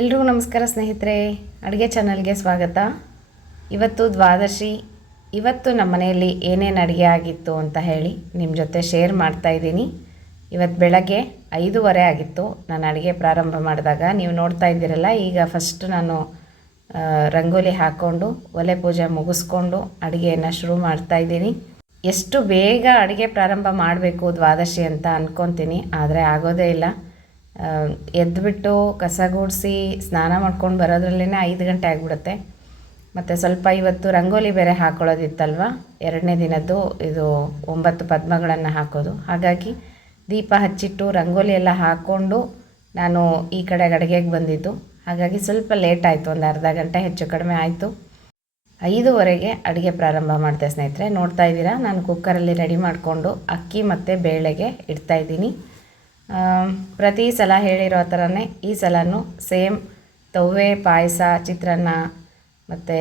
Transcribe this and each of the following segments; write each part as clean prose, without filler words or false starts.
ಎಲ್ರಿಗೂ ನಮಸ್ಕಾರ ಸ್ನೇಹಿತರೆ, ಅಡುಗೆ ಚಾನಲ್ಗೆ ಸ್ವಾಗತ. ಇವತ್ತು ದ್ವಾದಶಿ. ಇವತ್ತು ನಮ್ಮ ಮನೆಯಲ್ಲಿ ಏನೇನು ಅಡುಗೆ ಆಗಿತ್ತು ಅಂತ ಹೇಳಿ ನಿಮ್ಮ ಜೊತೆ ಶೇರ್ ಮಾಡ್ತಾಯಿದ್ದೀನಿ. ಇವತ್ತು ಬೆಳಗ್ಗೆ 5:30 ಆಗಿತ್ತು ನಾನು ಅಡುಗೆ ಪ್ರಾರಂಭ ಮಾಡಿದಾಗ. ನೀವು ನೋಡ್ತಾ ಇದ್ದೀರಲ್ಲ, ಈಗ ಫಸ್ಟ್ ನಾನು ರಂಗೋಲಿ ಹಾಕ್ಕೊಂಡು ಒಲೆ ಪೂಜೆ ಮುಗಿಸ್ಕೊಂಡು ಅಡುಗೆಯನ್ನು ಶುರು ಮಾಡ್ತಾಯಿದ್ದೀನಿ. ಎಷ್ಟು ಬೇಗ ಅಡುಗೆ ಪ್ರಾರಂಭ ಮಾಡಬೇಕು ದ್ವಾದಶಿ ಅಂತ ಅಂದ್ಕೊತೀನಿ, ಆದರೆ ಆಗೋದೇ ಇಲ್ಲ. ಎದ್ದುಬಿಟ್ಟು ಕಸ ಗುಡಿಸಿ ಸ್ನಾನ ಮಾಡ್ಕೊಂಡು ಬರೋದ್ರಲ್ಲೇ 5 ಗಂಟೆ ಆಗಿಬಿಡುತ್ತೆ. ಮತ್ತು ಸ್ವಲ್ಪ ಇವತ್ತು ರಂಗೋಲಿ ಬೇರೆ ಹಾಕ್ಕೊಳ್ಳೋದಿತ್ತಲ್ವ, 2ನೇ ದಿನದ್ದು. ಇದು 9 ಪದ್ಮಗಳನ್ನು ಹಾಕೋದು. ಹಾಗಾಗಿ ದೀಪ ಹಚ್ಚಿಟ್ಟು ರಂಗೋಲಿ ಎಲ್ಲ ಹಾಕ್ಕೊಂಡು ನಾನು ಈ ಕಡೆ ಅಡುಗೆಗೆ ಬಂದಿದ್ದು. ಹಾಗಾಗಿ ಸ್ವಲ್ಪ ಲೇಟ್ ಆಯಿತು, ಒಂದು ಅರ್ಧ ಗಂಟೆ ಹೆಚ್ಚು ಕಡಿಮೆ ಆಯಿತು. 5:30ಗೆ ಅಡುಗೆ ಪ್ರಾರಂಭ ಮಾಡಿದೆ ಸ್ನೇಹಿತರೆ. ನೋಡ್ತಾ ಇದ್ದೀರಾ, ನಾನು ಕುಕ್ಕರಲ್ಲಿ ರೆಡಿ ಮಾಡಿಕೊಂಡು ಅಕ್ಕಿ ಮತ್ತು ಬೇಳೆಗೆ ಇಡ್ತಾಯಿದ್ದೀನಿ. ಪ್ರತಿ ಸಲ ಹೇಳಿರೋ ಥರನೇ ಈ ಸಲನೂ ಸೇಮ್ ತವ್ವೆ ಪಾಯಸ, ಚಿತ್ರಾನ್ನ, ಮತ್ತು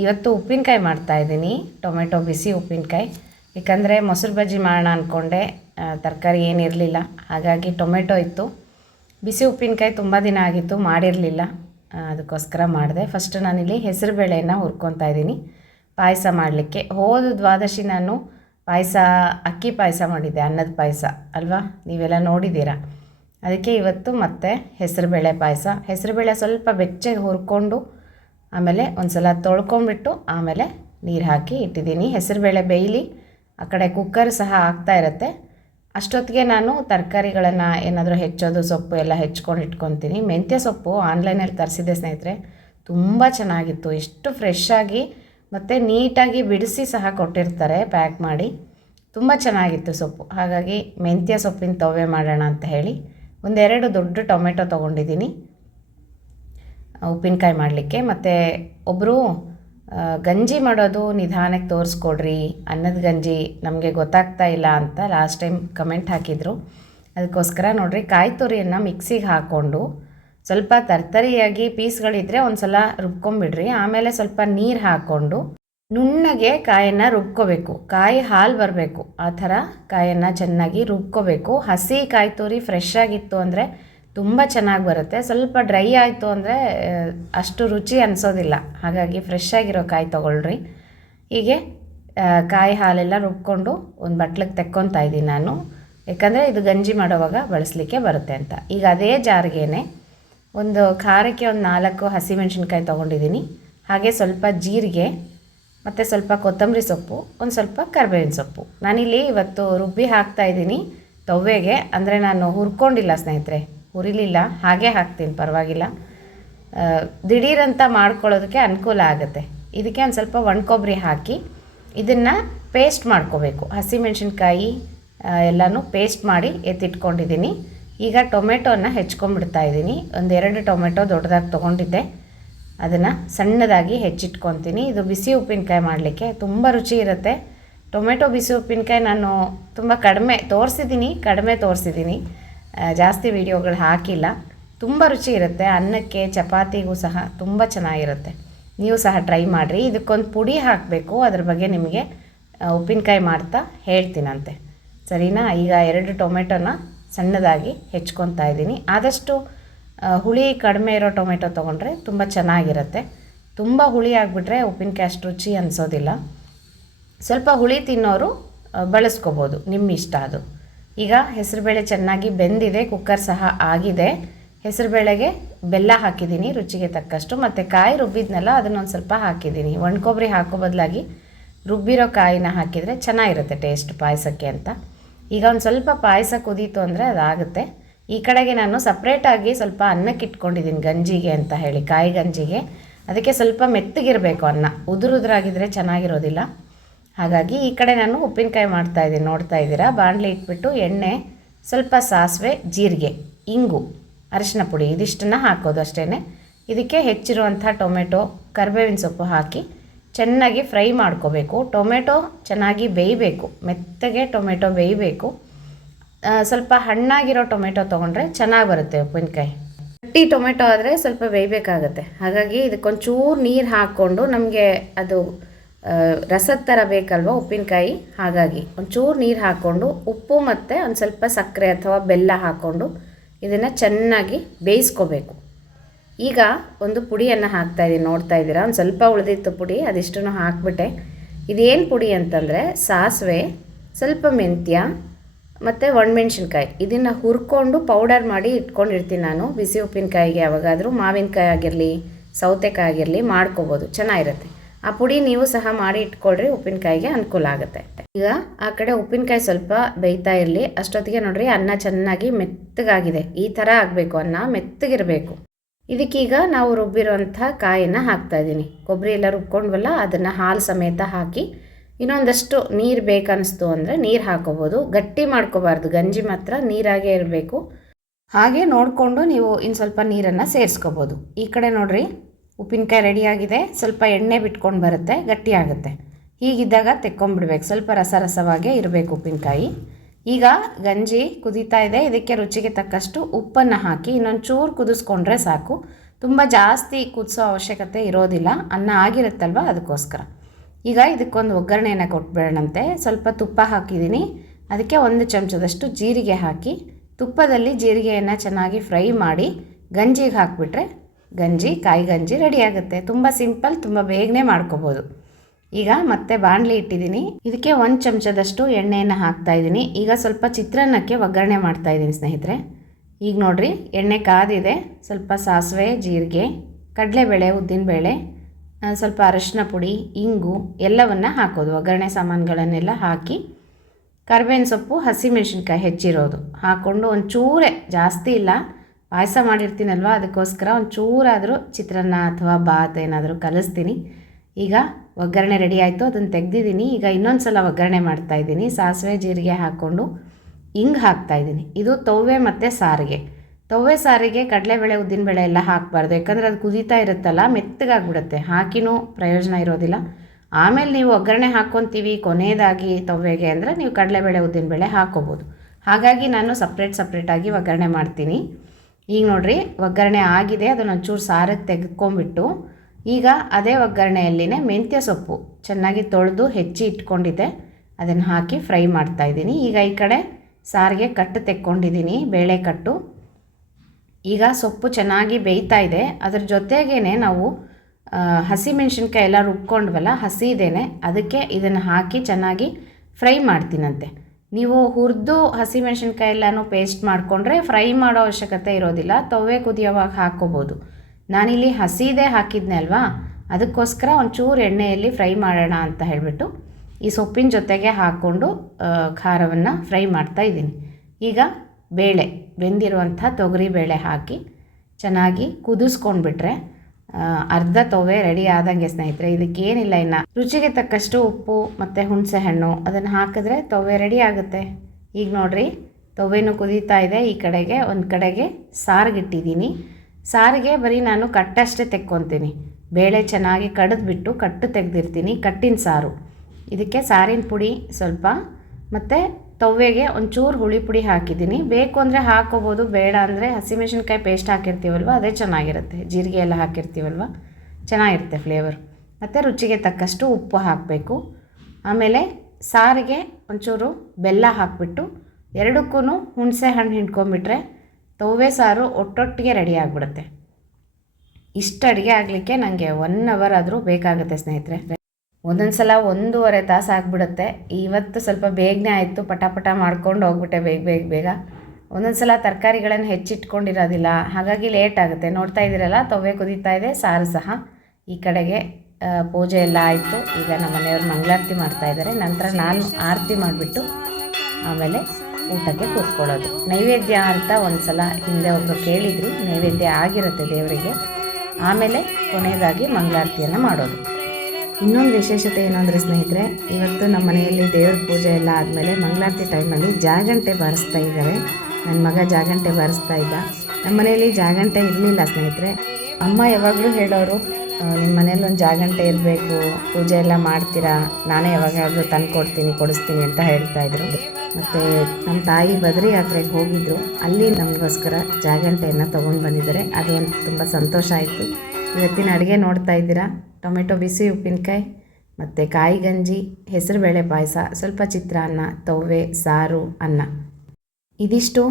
ಇವತ್ತು ಉಪ್ಪಿನಕಾಯಿ ಮಾಡ್ತಾಯಿದ್ದೀನಿ. ಟೊಮೆಟೊ ಬಿಸಿ ಉಪ್ಪಿನಕಾಯಿ. ಏಕೆಂದರೆ ಮೊಸರು ಬಜ್ಜಿ ಮಾಡೋಣ ಅಂದ್ಕೊಂಡೆ, ತರಕಾರಿ ಏನಿರಲಿಲ್ಲ. ಹಾಗಾಗಿ ಟೊಮೆಟೊ ಇತ್ತು. ಬಿಸಿ ಉಪ್ಪಿನಕಾಯಿ ತುಂಬ ದಿನ ಆಗಿತ್ತು, ಮಾಡಿರಲಿಲ್ಲ, ಅದಕ್ಕೋಸ್ಕರ ಮಾಡಿದೆ. ಫಸ್ಟ್ ನಾನಿಲ್ಲಿ ಹೆಸರು ಬೇಳೆಯನ್ನು ಹುರ್ಕೊತಾ ಇದ್ದೀನಿ ಪಾಯಸ ಮಾಡಲಿಕ್ಕೆ. ಹೋದ ದ್ವಾದಶಿ ನಾನು ಪಾಯಸ, ಅಕ್ಕಿ ಪಾಯಸ ಮಾಡಿದ್ದೆ, ಅನ್ನದ ಪಾಯಸ ಅಲ್ವಾ, ನೀವೆಲ್ಲ ನೋಡಿದ್ದೀರಾ. ಅದಕ್ಕೆ ಇವತ್ತು ಮತ್ತೆ ಹೆಸರುಬೇಳೆ ಪಾಯಸ. ಹೆಸರುಬೇಳೆ ಸ್ವಲ್ಪ ಬೆಚ್ಚಗೆ ಹುರ್ಕೊಂಡು ಆಮೇಲೆ ಒಂದು ಸಲ ತೊಳ್ಕೊಂಬಿಟ್ಟು ಆಮೇಲೆ ನೀರು ಹಾಕಿ ಇಟ್ಟಿದ್ದೀನಿ. ಹೆಸರುಬೇಳೆ ಬೇಯಲಿ, ಆ ಕಡೆ ಕುಕ್ಕರ್ ಸಹ ಆಗ್ತಾ ಇರುತ್ತೆ. ಅಷ್ಟೊತ್ತಿಗೆ ನಾನು ತರಕಾರಿಗಳನ್ನು ಏನಾದರೂ ಹೆಚ್ಚೋದು, ಸೊಪ್ಪು ಎಲ್ಲ ಹೆಚ್ಕೊಂಡು ಇಟ್ಕೊತೀನಿ. ಮೆಂತ್ಯ ಸೊಪ್ಪು ಆನ್ಲೈನಲ್ಲಿ ತರಿಸಿದ್ದೆ ಸ್ನೇಹಿತರೆ, ತುಂಬ ಚೆನ್ನಾಗಿತ್ತು. ಎಷ್ಟು ಫ್ರೆಶ್ ಆಗಿ ಮತ್ತು ನೀಟಾಗಿ ಬಿಡಿಸಿ ಸಹ ಕೊಟ್ಟಿರ್ತಾರೆ ಪ್ಯಾಕ್ ಮಾಡಿ. ತುಂಬ ಚೆನ್ನಾಗಿತ್ತು ಸೊಪ್ಪು. ಹಾಗಾಗಿ ಮೆಂತ್ಯ ಸೊಪ್ಪಿನ ತವ್ವೆ ಮಾಡೋಣ ಅಂತ ಹೇಳಿ 1-2 ದೊಡ್ಡ ಟೊಮೆಟೊ ತೊಗೊಂಡಿದ್ದೀನಿ ಉಪ್ಪಿನಕಾಯಿ ಮಾಡಲಿಕ್ಕೆ. ಮತ್ತು ಒಬ್ಬರು ಗಂಜಿ ಮಾಡೋದು ನಿಧಾನಕ್ಕೆ ತೋರಿಸ್ಕೊಡ್ರಿ, ಅನ್ನದ ಗಂಜಿ ನಮಗೆ ಗೊತ್ತಾಗ್ತಾ ಇಲ್ಲ ಅಂತ ಲಾಸ್ಟ್ ಟೈಮ್ ಕಮೆಂಟ್ ಹಾಕಿದರು. ಅದಕ್ಕೋಸ್ಕರ ನೋಡಿರಿ, ಕಾಯಿ ತುರಿಯನ್ನು ಮಿಕ್ಸಿಗೆ ಹಾಕ್ಕೊಂಡು ಸ್ವಲ್ಪ ತರ್ತರಿಯಾಗಿ ಪೀಸ್ಗಳಿದ್ದರೆ ಒಂದು ಸಲ ರುಬ್ಕೊಂಬಿಡ್ರಿ. ಆಮೇಲೆ ಸ್ವಲ್ಪ ನೀರು ಹಾಕ್ಕೊಂಡು ನುಣ್ಣಗೆ ಕಾಯನ್ನು ರುಬ್ಕೋಬೇಕು. ಕಾಯಿ ಹಾಲು ಬರಬೇಕು, ಆ ಥರ ಕಾಯನ್ನು ಚೆನ್ನಾಗಿ ರುಬ್ಕೋಬೇಕು. ಹಸಿ ಕಾಯಿ ತುರಿ ಫ್ರೆಶ್ ಆಗಿತ್ತು ಅಂದರೆ ತುಂಬ ಚೆನ್ನಾಗಿ ಬರುತ್ತೆ. ಸ್ವಲ್ಪ ಡ್ರೈ ಆಯಿತು ಅಂದರೆ ಅಷ್ಟು ರುಚಿ ಅನಿಸೋದಿಲ್ಲ. ಹಾಗಾಗಿ ಫ್ರೆಶ್ ಆಗಿರೋ ಕಾಯಿ ತೊಗೊಳ್ರಿ. ಹೀಗೆ ಕಾಯಿ ಹಾಲೆಲ್ಲ ರುಬ್ಕೊಂಡು ಒಂದು ಬಟ್ಲಿಗೆ ತೆಕ್ಕೊತಾ ಇದ್ದೀನಿ ನಾನು, ಯಾಕಂದರೆ ಇದು ಗಂಜಿ ಮಾಡೋವಾಗ ಬಳಸಲಿಕ್ಕೆ ಬರುತ್ತೆ ಅಂತ. ಈಗ ಅದೇ ಜಾರಿಗೆನೆ ಒಂದು ಖಾರಕ್ಕೆ ಒಂದು 4 ಹಸಿಮೆಣ್ಸಿನ್ಕಾಯಿ ತೊಗೊಂಡಿದ್ದೀನಿ. ಹಾಗೆ ಸ್ವಲ್ಪ ಜೀರಿಗೆ ಮತ್ತು ಸ್ವಲ್ಪ ಕೊತ್ತಂಬರಿ ಸೊಪ್ಪು, ಒಂದು ಸ್ವಲ್ಪ ಕರಿಬೇವಿನ ಸೊಪ್ಪು. ನಾನಿಲ್ಲಿ ಇವತ್ತು ರುಬ್ಬಿ ಹಾಕ್ತಾಯಿದ್ದೀನಿ ತವ್ವೆಗೆ. ಅಂದರೆ ನಾನು ಹುರ್ಕೊಂಡಿಲ್ಲ ಸ್ನೇಹಿತರೆ, ಹುರಿಲಿಲ್ಲ, ಹಾಗೆ ಹಾಕ್ತೀನಿ, ಪರವಾಗಿಲ್ಲ. ದಿಢೀರಂತ ಮಾಡ್ಕೊಳ್ಳೋದಕ್ಕೆ ಅನುಕೂಲ ಆಗುತ್ತೆ. ಇದಕ್ಕೆ ಒಂದು ಸ್ವಲ್ಪ ಒಣಕೊಬ್ಬರಿ ಹಾಕಿ ಇದನ್ನು ಪೇಸ್ಟ್ ಮಾಡ್ಕೋಬೇಕು. ಹಸಿಮೆಣ್ಸಿನ್ಕಾಯಿ ಎಲ್ಲನೂ ಪೇಸ್ಟ್ ಮಾಡಿ ಎತ್ತಿಟ್ಕೊಂಡಿದ್ದೀನಿ. ಈಗ ಟೊಮೆಟೊನ ಹೆಚ್ಕೊಂಡ್ಬಿಡ್ತಾ ಇದ್ದೀನಿ. 1-2 ಟೊಮೆಟೊ ದೊಡ್ಡದಾಗಿ ತೊಗೊಂಡಿದ್ದೆ, ಅದನ್ನು ಸಣ್ಣದಾಗಿ ಹೆಚ್ಚಿಟ್ಕೊತೀನಿ. ಇದು ಬಿಸಿ ಉಪ್ಪಿನಕಾಯಿ ಮಾಡಲಿಕ್ಕೆ ತುಂಬ ರುಚಿ ಇರುತ್ತೆ. ಟೊಮೆಟೊ ಬಿಸಿ ಉಪ್ಪಿನಕಾಯಿ ನಾನು ತುಂಬ ಕಡಿಮೆ ತೋರಿಸಿದ್ದೀನಿ, ಜಾಸ್ತಿ ವೀಡಿಯೋಗಳು ಹಾಕಿಲ್ಲ. ತುಂಬ ರುಚಿ ಇರುತ್ತೆ. ಅನ್ನಕ್ಕೆ, ಚಪಾತಿಗೂ ಸಹ ತುಂಬ ಚೆನ್ನಾಗಿರುತ್ತೆ. ನೀವು ಸಹ ಟ್ರೈ ಮಾಡಿರಿ. ಇದಕ್ಕೊಂದು ಪುಡಿ ಹಾಕಬೇಕು, ಅದ್ರ ಬಗ್ಗೆ ನಿಮಗೆ ಉಪ್ಪಿನಕಾಯಿ ಮಾಡ್ತಾ ಹೇಳ್ತೀನಂತೆ, ಸರಿನಾ. ಈಗ 2 ಟೊಮೆಟೊನ ಸಣ್ಣದಾಗಿ ಹೆಚ್ಕೊತಾ ಇದ್ದೀನಿ. ಆದಷ್ಟು ಹುಳಿ ಕಡಿಮೆ ಇರೋ ಟೊಮೆಟೊ ತೊಗೊಂಡ್ರೆ ತುಂಬ ಚೆನ್ನಾಗಿರುತ್ತೆ. ತುಂಬ ಹುಳಿ ಆಗಿಬಿಟ್ರೆ ಉಪ್ಪಿನಕಾಯಿ ಅಷ್ಟು ರುಚಿ ಅನಿಸೋದಿಲ್ಲ. ಸ್ವಲ್ಪ ಹುಳಿ ತಿನ್ನೋರು ಬಳಸ್ಕೋಬೋದು, ನಿಮ್ಮ ಇಷ್ಟ ಅದು. ಈಗ ಹೆಸರುಬೇಳೆ ಚೆನ್ನಾಗಿ ಬೆಂದಿದೆ, ಕುಕ್ಕರ್ ಸಹ ಆಗಿದೆ. ಹೆಸರುಬೇಳೆಗೆ ಬೆಲ್ಲ ಹಾಕಿದ್ದೀನಿ ರುಚಿಗೆ ತಕ್ಕಷ್ಟು, ಮತ್ತು ಕಾಯಿ ರುಬ್ಬಿದ್ನೆಲ್ಲ ಅದನ್ನೊಂದು ಸ್ವಲ್ಪ ಹಾಕಿದ್ದೀನಿ. ಒಣಕೊಬ್ಬರಿ ಹಾಕೋ ಬದಲಾಗಿ ರುಬ್ಬಿರೋ ಕಾಯಿನ ಹಾಕಿದರೆ ಚೆನ್ನಾಗಿರುತ್ತೆ ಟೇಸ್ಟ್ ಪಾಯಸಕ್ಕೆ ಅಂತ. ಈಗ ಒಂದು ಸ್ವಲ್ಪ ಪಾಯಸ ಕುದೀತು ಅಂದರೆ ಅದಾಗುತ್ತೆ. ಈ ಕಡೆಗೆ ನಾನು ಸಪ್ರೇಟಾಗಿ ಸ್ವಲ್ಪ ಅನ್ನಕ್ಕೆ ಇಟ್ಕೊಂಡಿದ್ದೀನಿ ಗಂಜಿಗೆ ಅಂತ ಹೇಳಿ, ಕಾಯಿ ಗಂಜಿಗೆ. ಅದಕ್ಕೆ ಸ್ವಲ್ಪ ಮೆತ್ತಗಿರಬೇಕು ಅನ್ನ, ಉದುರಾಗಿದ್ದರೆ ಚೆನ್ನಾಗಿರೋದಿಲ್ಲ. ಹಾಗಾಗಿ ಈ ಕಡೆ ನಾನು ಉಪ್ಪಿನಕಾಯಿ ಮಾಡ್ತಾಯಿದ್ದೀನಿ, ನೋಡ್ತಾ ಇದ್ದೀರಾ. ಬಾಣಲೆ ಇಟ್ಬಿಟ್ಟು ಎಣ್ಣೆ, ಸ್ವಲ್ಪ ಸಾಸಿವೆ, ಜೀರಿಗೆ, ಇಂಗು, ಅರಿಶಿನ ಪುಡಿ, ಇದಿಷ್ಟನ್ನು ಹಾಕೋದು ಅಷ್ಟೇ. ಇದಕ್ಕೆ ಹೆಚ್ಚಿರುವಂಥ ಟೊಮೆಟೊ, ಕರಿಬೇವಿನ ಸೊಪ್ಪು ಹಾಕಿ ಚೆನ್ನಾಗಿ ಫ್ರೈ ಮಾಡ್ಕೋಬೇಕು. ಟೊಮೆಟೊ ಚೆನ್ನಾಗಿ ಬೇಯಬೇಕು, ಮೆತ್ತಗೆ ಟೊಮೆಟೊ ಬೇಯಬೇಕು. ಸ್ವಲ್ಪ ಹಣ್ಣಾಗಿರೋ ಟೊಮೆಟೊ ತೊಗೊಂಡ್ರೆ ಚೆನ್ನಾಗಿ ಬರುತ್ತೆ ಉಪ್ಪಿನಕಾಯಿ. ಗಟ್ಟಿ ಟೊಮೆಟೊ ಆದರೆ ಸ್ವಲ್ಪ ಬೇಯಬೇಕಾಗತ್ತೆ. ಹಾಗಾಗಿ ಇದಕ್ಕೊಂಚೂರು ನೀರು ಹಾಕ್ಕೊಂಡು, ನಮಗೆ ಅದು ರಸದ ಥರ ಬೇಕಲ್ವ ಉಪ್ಪಿನಕಾಯಿ, ಹಾಗಾಗಿ ಒಂಚೂರು ನೀರು ಹಾಕ್ಕೊಂಡು ಉಪ್ಪು ಮತ್ತು ಒಂದು ಸ್ವಲ್ಪ ಸಕ್ಕರೆ ಅಥವಾ ಬೆಲ್ಲ ಹಾಕ್ಕೊಂಡು ಇದನ್ನು ಚೆನ್ನಾಗಿ ಬೇಯಿಸ್ಕೋಬೇಕು. ಈಗ ಒಂದು ಪುಡಿಯನ್ನು ಹಾಕ್ತಾಯಿದ್ದೀನಿ, ನೋಡ್ತಾ ಇದ್ದೀರಾ. ಒಂದು ಸ್ವಲ್ಪ ಉಳಿದಿತ್ತು ಪುಡಿ, ಅದಿಷ್ಟನ್ನು ಹಾಕಿಬಿಟ್ಟೆ. ಇದೇನು ಪುಡಿ ಅಂತಂದರೆ ಸಾಸಿವೆ, ಸ್ವಲ್ಪ ಮೆಂತ್ಯ ಮತ್ತು ಒಣಮೆಣ್ಸಿನ್ಕಾಯಿ. ಇದನ್ನು ಹುರ್ಕೊಂಡು ಪೌಡರ್ ಮಾಡಿ ಇಟ್ಕೊಂಡಿರ್ತೀನಿ ನಾನು. ಬಿಸಿ ಉಪ್ಪಿನಕಾಯಿಗೆ ಯಾವಾಗಾದರೂ ಮಾವಿನಕಾಯಿ ಆಗಿರಲಿ, ಸೌತೆಕಾಯಿ ಆಗಿರಲಿ ಮಾಡ್ಕೋಬೋದು, ಚೆನ್ನಾಗಿರುತ್ತೆ. ಆ ಪುಡಿ ನೀವು ಸಹ ಮಾಡಿ ಇಟ್ಕೊಳ್ರಿ, ಉಪ್ಪಿನಕಾಯಿಗೆ ಅನುಕೂಲ ಆಗುತ್ತೆ. ಈಗ ಆ ಕಡೆ ಉಪ್ಪಿನಕಾಯಿ ಸ್ವಲ್ಪ ಬೇಯ್ತಾ ಇರಲಿ. ಅಷ್ಟೊತ್ತಿಗೆ ನೋಡ್ರಿ ಅನ್ನ ಚೆನ್ನಾಗಿ ಮೆತ್ತಗಾಗಿದೆ. ಈ ಥರ ಆಗಬೇಕು, ಅನ್ನ ಮೆತ್ತಗಿರಬೇಕು. ಇದಕ್ಕೀಗ ನಾವು ರುಬ್ಬಿರೋಂಥ ಕಾಯಿನ ಹಾಕ್ತಾಯಿದ್ದೀನಿ. ಕೊಬ್ಬರಿ ಎಲ್ಲ ರುಬ್ಕೊಂಡ್ವಲ್ಲ, ಅದನ್ನು ಹಾಲು ಸಮೇತ ಹಾಕಿ ಇನ್ನೊಂದಷ್ಟು ನೀರು ಬೇಕನ್ನಿಸ್ತು ಅಂದರೆ ನೀರು ಹಾಕೋಬೋದು. ಗಟ್ಟಿ ಮಾಡ್ಕೋಬಾರ್ದು, ಗಂಜಿ ಮಾತ್ರ ನೀರಾಗೇ ಇರಬೇಕು. ಹಾಗೆ ನೋಡಿಕೊಂಡು ನೀವು ಇನ್ನು ಸ್ವಲ್ಪ ನೀರನ್ನು ಸೇರಿಸ್ಕೋಬೋದು. ಈ ಕಡೆ ನೋಡಿರಿ ಉಪ್ಪಿನಕಾಯಿ ರೆಡಿಯಾಗಿದೆ. ಸ್ವಲ್ಪ ಎಣ್ಣೆ ಬಿಟ್ಕೊಂಡು ಬರುತ್ತೆ, ಗಟ್ಟಿಯಾಗುತ್ತೆ. ಹೀಗಿದ್ದಾಗ ತೆಕ್ಕೊಂಬಿಡ್ಬೇಕು, ಸ್ವಲ್ಪ ರಸರಸವಾಗೇ ಇರಬೇಕು ಉಪ್ಪಿನಕಾಯಿ. ಈಗ ಗಂಜಿ ಕುದೀತಾ ಇದೆ. ಇದಕ್ಕೆ ರುಚಿಗೆ ತಕ್ಕಷ್ಟು ಉಪ್ಪನ್ನು ಹಾಕಿ ಇನ್ನೊಂದು ಚೂರು ಕುದಿಸ್ಕೊಂಡ್ರೆ ಸಾಕು. ತುಂಬ ಜಾಸ್ತಿ ಕುದಿಸೋ ಅವಶ್ಯಕತೆ ಇರೋದಿಲ್ಲ, ಅನ್ನ ಆಗಿರುತ್ತಲ್ವ ಅದಕ್ಕೋಸ್ಕರ. ಈಗ ಇದಕ್ಕೊಂದು ಒಗ್ಗರಣೆಯನ್ನು ಕೊಟ್ಬಿಡೋಣಂತೆ. ಸ್ವಲ್ಪ ತುಪ್ಪ ಹಾಕಿದ್ದೀನಿ, ಅದಕ್ಕೆ 1 ಚಮಚದಷ್ಟು ಜೀರಿಗೆ ಹಾಕಿ ತುಪ್ಪದಲ್ಲಿ ಜೀರಿಗೆಯನ್ನು ಚೆನ್ನಾಗಿ ಫ್ರೈ ಮಾಡಿ ಗಂಜಿಗೆ ಹಾಕಿಬಿಟ್ರೆ ಗಂಜಿ, ಕಾಯಿ ಗಂಜಿ ರೆಡಿಯಾಗುತ್ತೆ. ತುಂಬ ಸಿಂಪಲ್, ತುಂಬ ಬೇಗನೆ ಮಾಡ್ಕೋಬೋದು. ಈಗ ಮತ್ತೆ ಬಾಣಲಿ ಇಟ್ಟಿದ್ದೀನಿ, ಇದಕ್ಕೆ 1 ಚಮಚದಷ್ಟು ಎಣ್ಣೆಯನ್ನು ಹಾಕ್ತಾಯಿದ್ದೀನಿ. ಈಗ ಸ್ವಲ್ಪ ಚಿತ್ರಾನ್ನಕ್ಕೆ ಒಗ್ಗರಣೆ ಮಾಡ್ತಾಯಿದ್ದೀನಿ ಸ್ನೇಹಿತರೆ. ಈಗ ನೋಡಿರಿ ಎಣ್ಣೆ ಕಾದಿದೆ. ಸ್ವಲ್ಪ ಸಾಸಿವೆ, ಜೀರಿಗೆ, ಕಡಲೆಬೇಳೆ, ಉದ್ದಿನಬೇಳೆ, ಸ್ವಲ್ಪ ಅರಶಿನ ಪುಡಿ, ಇಂಗು ಎಲ್ಲವನ್ನು ಹಾಕೋದು. ಒಗ್ಗರಣೆ ಸಾಮಾನುಗಳನ್ನೆಲ್ಲ ಹಾಕಿ ಕರಿಬೇವಿನ ಸೊಪ್ಪು, ಹಸಿಮೆಣಸಿನ್ಕಾಯಿ ಹೆಚ್ಚಿರೋದು ಹಾಕ್ಕೊಂಡು ಒಂಚೂರೇ, ಜಾಸ್ತಿ ಇಲ್ಲ, ಪಾಯಸ ಮಾಡಿರ್ತೀನಲ್ವ ಅದಕ್ಕೋಸ್ಕರ ಒಂಚೂರಾದರೂ ಚಿತ್ರಾನ್ನ ಅಥವಾ ಬಾತ್ ಏನಾದರೂ ಕಲಿಸ್ತೀನಿ. ಈಗ ಒಗ್ಗರಣೆ ರೆಡಿ ಆಯಿತು, ಅದನ್ನು ತೆಗೆದಿದ್ದೀನಿ. ಈಗ ಇನ್ನೊಂದು ಸಲ ಒಗ್ಗರಣೆ ಮಾಡ್ತಾಯಿದ್ದೀನಿ. ಸಾಸಿವೆ ಜೀರಿಗೆ ಹಾಕ್ಕೊಂಡು ಹಿಂಗೆ ಹಾಕ್ತಾಯಿದ್ದೀನಿ. ಇದು ತವ್ವೆ ಮತ್ತು ಸಾರಿಗೆ. ತವ್ವೆ ಸಾರಿಗೆ ಕಡಲೆಬೇಳೆ, ಉದ್ದಿನಬೇಳೆ ಎಲ್ಲ ಹಾಕಬಾರ್ದು, ಯಾಕಂದರೆ ಅದು ಕುದೀತಾ ಇರುತ್ತಲ್ಲ, ಮೆತ್ತಗಾಗ್ಬಿಡುತ್ತೆ. ಹಾಕಿನೂ ಪ್ರಯೋಜನ ಇರೋದಿಲ್ಲ. ಆಮೇಲೆ ನೀವು ಒಗ್ಗರಣೆ ಹಾಕ್ಕೊತೀವಿ ಕೊನೆಯದಾಗಿ ತವ್ವೆಗೆ ಅಂದರೆ ನೀವು ಕಡಲೆಬೇಳೆ, ಉದ್ದಿನಬೇಳೆ ಹಾಕ್ಕೋಬೋದು. ಹಾಗಾಗಿ ನಾನು ಸಪ್ರೇಟಾಗಿ ಒಗ್ಗರಣೆ ಮಾಡ್ತೀನಿ. ಈಗ ನೋಡಿರಿ ಒಗ್ಗರಣೆ ಆಗಿದೆ. ಅದನ್ನು ಒಂಚೂರು ಸಾರಿಗೆ ತೆಗೆದ್ಕೊಂಬಿಟ್ಟು ಈಗ ಅದೇ ಒಗ್ಗರಣೆಯಲ್ಲಿನೇ ಮೆಂತ್ಯ ಸೊಪ್ಪು ಚೆನ್ನಾಗಿ ತೊಳೆದು ಹೆಚ್ಚಿ ಇಟ್ಕೊಂಡಿದ್ದೆ, ಅದನ್ನು ಹಾಕಿ ಫ್ರೈ ಮಾಡ್ತಾಯಿದ್ದೀನಿ. ಈಗ ಈ ಕಡೆ ಸಾರಿಗೆ ಕಟ್ಟು ತೆಕ್ಕೊಂಡಿದ್ದೀನಿ, ಬೇಳೆ ಕಟ್ಟು. ಈಗ ಸೊಪ್ಪು ಚೆನ್ನಾಗಿ ಬೇಯ್ತಾ ಇದೆ. ಅದ್ರ ಜೊತೆಗೇ ನಾವು ಹಸಿಮೆಣ್ಸಿನ್ಕಾಯಿ ಎಲ್ಲ ರುಬ್ಕೊಂಡ್ವಲ್ಲ, ಹಸಿದೇನೆ, ಅದಕ್ಕೆ ಇದನ್ನು ಹಾಕಿ ಚೆನ್ನಾಗಿ ಫ್ರೈ ಮಾಡ್ತೀನಂತೆ. ನೀವು ಹುರಿದು ಹಸಿಮೆಣ್ಸಿನ್ಕಾಯಿ ಎಲ್ಲನೂ ಪೇಸ್ಟ್ ಮಾಡಿಕೊಂಡ್ರೆ ಫ್ರೈ ಮಾಡೋ ಅವಶ್ಯಕತೆ ಇರೋದಿಲ್ಲ, ತವ್ವೆ ಕುದಿಯೋವಾಗ ಹಾಕ್ಕೋಬೋದು. ನಾನಿಲ್ಲಿ ಹಸಿದೇ ಹಾಕಿದ್ನೆ ಅಲ್ವಾ, ಅದಕ್ಕೋಸ್ಕರ ಒಂಚೂರು ಎಣ್ಣೆಯಲ್ಲಿ ಫ್ರೈ ಮಾಡೋಣ ಅಂತ ಹೇಳಿಬಿಟ್ಟು ಈ ಸೊಪ್ಪಿನ ಜೊತೆಗೆ ಹಾಕ್ಕೊಂಡು ಖಾರವನ್ನು ಫ್ರೈ ಮಾಡ್ತಾಯಿದ್ದೀನಿ. ಈಗ ಬೇಳೆ, ಬೆಂದಿರುವಂಥ ತೊಗರಿ ಬೇಳೆ ಹಾಕಿ ಚೆನ್ನಾಗಿ ಕುದಿಸ್ಕೊಂಡ್ಬಿಟ್ರೆ ಅರ್ಧ ತವ್ವೆ ರೆಡಿ ಆದಂಗೆ ಸ್ನೇಹಿತರೆ. ಇದಕ್ಕೇನಿಲ್ಲ, ಇನ್ನು ರುಚಿಗೆ ತಕ್ಕಷ್ಟು ಉಪ್ಪು ಮತ್ತು ಹುಣಸೆ ಹಣ್ಣು ಅದನ್ನು ಹಾಕಿದ್ರೆ ತವ್ವೆ ರೆಡಿ ಆಗುತ್ತೆ. ಈಗ ನೋಡಿರಿ ತವ್ವೆನೂ ಕುದೀತಾ ಇದೆ. ಈ ಕಡೆಗೆ ಒಂದು ಕಡೆಗೆ ಸಾರಿಗಿಟ್ಟಿದ್ದೀನಿ. ಸಾರಿಗೆ ಬರೀ ನಾನು ಕಟ್ಟಷ್ಟೇ ತೆಕ್ಕೊತೀನಿ. ಬೇಳೆ ಚೆನ್ನಾಗಿ ಕಡಿದ್ಬಿಟ್ಟು ಕಟ್ಟು ತೆಗೆದಿರ್ತೀನಿ, ಕಟ್ಟಿನ ಸಾರು. ಇದಕ್ಕೆ ಸಾರಿನ ಪುಡಿ ಸ್ವಲ್ಪ ಮತ್ತು ತವ್ವೆಗೆ ಒಂಚೂರು ಹುಳಿ ಪುಡಿ ಹಾಕಿದ್ದೀನಿ. ಬೇಕು ಅಂದರೆ ಹಾಕ್ಕೋಬೋದು, ಬೇಡ ಅಂದರೆ ಹಸಿಮೆಣ್ಸಿನ್ಕಾಯಿ ಪೇಸ್ಟ್ ಹಾಕಿರ್ತೀವಲ್ವ ಅದೇ ಚೆನ್ನಾಗಿರುತ್ತೆ. ಜೀರಿಗೆ ಎಲ್ಲ ಹಾಕಿರ್ತೀವಲ್ವ ಚೆನ್ನಾಗಿರುತ್ತೆ ಫ್ಲೇವರ್. ಮತ್ತು ರುಚಿಗೆ ತಕ್ಕಷ್ಟು ಉಪ್ಪು ಹಾಕಬೇಕು. ಆಮೇಲೆ ಸಾರಿಗೆ ಒಂಚೂರು ಬೆಲ್ಲ ಹಾಕಿಬಿಟ್ಟು ಎರಡಕ್ಕೂ ಹುಣಸೆ ಹಣ್ಣು ಹಿಂಡ್ಕೊಂಬಿಟ್ರೆ ತವ್ವೆ ಸಾರು ಒಟ್ಟೊಟ್ಟಿಗೆ ರೆಡಿ ಆಗಿಬಿಡುತ್ತೆ. ಇಷ್ಟು ಅಡುಗೆ ಆಗಲಿಕ್ಕೆ ನನಗೆ 1 ಅವರ್ ಆದರೂ ಬೇಕಾಗುತ್ತೆ ಸ್ನೇಹಿತರೆ. ಒಂದೊಂದು ಸಲ 1.5 ತಾಸು ಆಗಿಬಿಡುತ್ತೆ. ಇವತ್ತು ಸ್ವಲ್ಪ ಬೇಗನೆ ಆಯಿತು, ಪಟ ಮಾಡ್ಕೊಂಡು ಹೋಗ್ಬಿಟ್ಟೆ ಬೇಗ. ಒಂದೊಂದು ಸಲ ತರಕಾರಿಗಳನ್ನು ಹೆಚ್ಚಿಟ್ಕೊಂಡಿರೋದಿಲ್ಲ, ಹಾಗಾಗಿ ಲೇಟ್ ಆಗುತ್ತೆ. ನೋಡ್ತಾ ಇದ್ದೀರಲ್ಲ ತವ್ವೆ ಕುದೀತಾ ಇದೆ, ಸಾರು ಸಹ. ಈ ಕಡೆಗೆ ಪೂಜೆ ಎಲ್ಲ ಆಯಿತು. ಈಗ ನಮ್ಮ ಮನೆಯವ್ರು ಮಂಗಳಾರತಿ ಮಾಡ್ತಾಯಿದ್ದಾರೆ. ನಂತರ ನಾನು ಆರತಿ ಮಾಡಿಬಿಟ್ಟು ಆಮೇಲೆ ಊಟಕ್ಕೆ ಕೂತ್ಕೊಳ್ಳೋದು. ನೈವೇದ್ಯ ಅಂತ ಒಂದು ಸಲ ಹಿಂದೆ ಒಬ್ಬರು ಕೇಳಿದ್ರು, ನೈವೇದ್ಯ ಆಗಿರುತ್ತೆ ದೇವರಿಗೆ. ಆಮೇಲೆ ಕೊನೆಯದಾಗಿ ಮಂಗಳಾರತಿಯನ್ನು ಮಾಡೋದು. ಇನ್ನೊಂದು ವಿಶೇಷತೆ ಏನು ಅಂದರೆ ಸ್ನೇಹಿತರೆ, ಇವತ್ತು ನಮ್ಮ ಮನೆಯಲ್ಲಿ ದೇವ್ರ ಪೂಜೆ ಎಲ್ಲ ಆದಮೇಲೆ ಮಂಗಳಾರತಿ ಟೈಮಲ್ಲಿ ಜಾಗಂಟೆ ಬಾರಿಸ್ತಾ ಇದ್ದಾರೆ. ನನ್ನ ಮಗ ಜಾಗಂಟೆ ಬಾರಿಸ್ತಾ ಇದ್ದ. ನಮ್ಮ ಮನೆಯಲ್ಲಿ ಜಾಗಂಟೆ ಇರಲಿಲ್ಲ ಸ್ನೇಹಿತರೆ. ಅಮ್ಮ ಯಾವಾಗಲೂ ಹೇಳೋರು, ನಿಮ್ಮ ಮನೇಲಿ ಒಂದು ಜಾಗಂಟೆ ಇರಬೇಕು, ಪೂಜೆ ಎಲ್ಲ ಮಾಡ್ತೀರಾ, ನಾನೇ ಯಾವಾಗಾದರೂ ತಂದು ಕೊಡಿಸ್ತೀನಿ ಅಂತ ಹೇಳ್ತಾಯಿದ್ರು. ಮತ್ತು ನಮ್ಮ ತಾಯಿ ಬದ್ರಿ ಯಾತ್ರೆಗೆ ಹೋಗಿದ್ದರು, ಅಲ್ಲಿ ನಮಗೋಸ್ಕರ ಜಾಗಂಟೆಯನ್ನು ತೊಗೊಂಡು ಬಂದಿದ್ದಾರೆ. ಅದು ಒಂದು ತುಂಬ ಸಂತೋಷ ಆಯಿತು. ಇವತ್ತಿನ ಅಡುಗೆ ನೋಡ್ತಾ ಇದ್ದೀರಾ, ಟೊಮೆಟೊ ಬಿಸಿ ಉಪ್ಪಿನಕಾಯಿ ಮತ್ತು ಕಾಯಿ ಗಂಜಿ, ಹೆಸರುಬೇಳೆ ಪಾಯಸ, ಸ್ವಲ್ಪ ಚಿತ್ರಾನ್ನ, ತವ್ವೆ, ಸಾರು, ಅನ್ನ. ಇದಿಷ್ಟು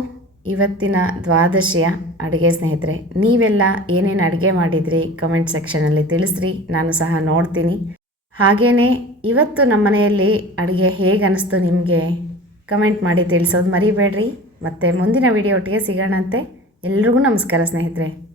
ಇವತ್ತಿನ ದ್ವಾದಶಿಯ ಅಡುಗೆ ಸ್ನೇಹಿತರೆ. ನೀವೆಲ್ಲ ಏನೇನು ಅಡುಗೆ ಮಾಡಿದ್ರಿ ಕಮೆಂಟ್ ಸೆಕ್ಷನಲ್ಲಿ ತಿಳಿಸ್ರಿ, ನಾನು ಸಹ ನೋಡ್ತೀನಿ. ಹಾಗೆಯೇ ಇವತ್ತು ನಮ್ಮ ಮನೆಯಲ್ಲಿ ಅಡುಗೆ ಹೇಗೆ ಅನ್ನಿಸ್ತು ನಿಮಗೆ ಕಮೆಂಟ್ ಮಾಡಿ ತಿಳಿಸೋದು ಮರಿಬೇಡ್ರಿ. ಮತ್ತು ಮುಂದಿನ ವಿಡಿಯೋ ಒಟ್ಟಿಗೆ ಸಿಗೋಣಂತೆ. ಎಲ್ರಿಗೂ ನಮಸ್ಕಾರ ಸ್ನೇಹಿತರೆ.